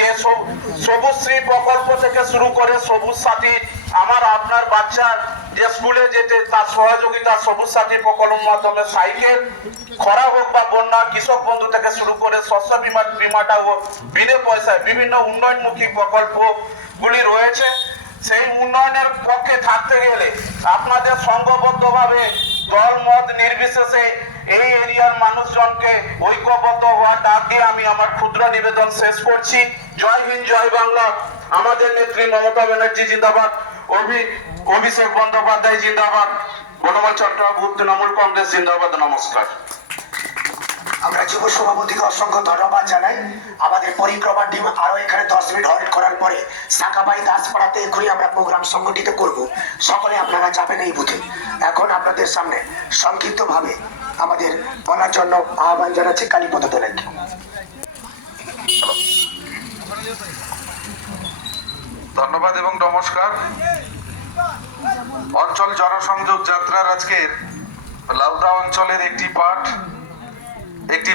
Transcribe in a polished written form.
যে সবুজশ্রী প্রকল্প থেকে শুরু করে সবুজ সাথী, আমার আপনার বাচ্চার যে স্কুলে যেতে তার সহযোগিতা সবুজ সাথী প্রকল্পের মাধ্যমে সাইকেল, খরা হোক বা বন্যা, কৃষক বন্ধু থেকে শুরু করে শস্য বিমাটাও বিনা পয়সায় বিভিন্ন উন্নয়নমুখী প্রকল্পগুলি রয়েছে। সেই উন্নয়নের পক্ষে থাকতে গেলে আপনাদের সংঘবদ্ধভাবে দল মত নির্বিশেষে এই এরিয়ার মানুষজনকে ঐক্যবদ্ধ হওয়ার ডাক দিয়ে আমি আমার ক্ষুদ্র নিবেদন শেষ করছি। জয় হিন্দ, জয় বাংলা। আমাদের নেত্রী মমতা ব্যানার্জি জিন্দাবাদ, অভিষেক বন্দ্যোপাধ্যায় জিন্দাবাদ, বনমাল চট্টোপাধ্যায় তৃণমূল কংগ্রেস জিন্দাবাদ। নমস্কার। আমরা যুব সভাপতিকে অসংখ্য ধন্যবাদ জানাই। আমাদের পরিক্রমার টিম আরো এখানে 10 মিনিট হল্ড করার পরে সাকাবাই দাসপাড়াতে এখনই আমরা প্রোগ্রাম সংগঠিত করব। সকলে আপনারা যাবেন এই বুথে। এখন আপনাদের সামনে সংক্ষিপ্ত ভাবে আমাদের বলার জন্য আহ্বান জানাচ্ছি কালীপদ দোলাইকে। ধন্যবাদ এবং নমস্কার। অঞ্চল জনসংযোগ যাত্রার আজকের লাউদা অঞ্চলের একটি পাঠ, একটি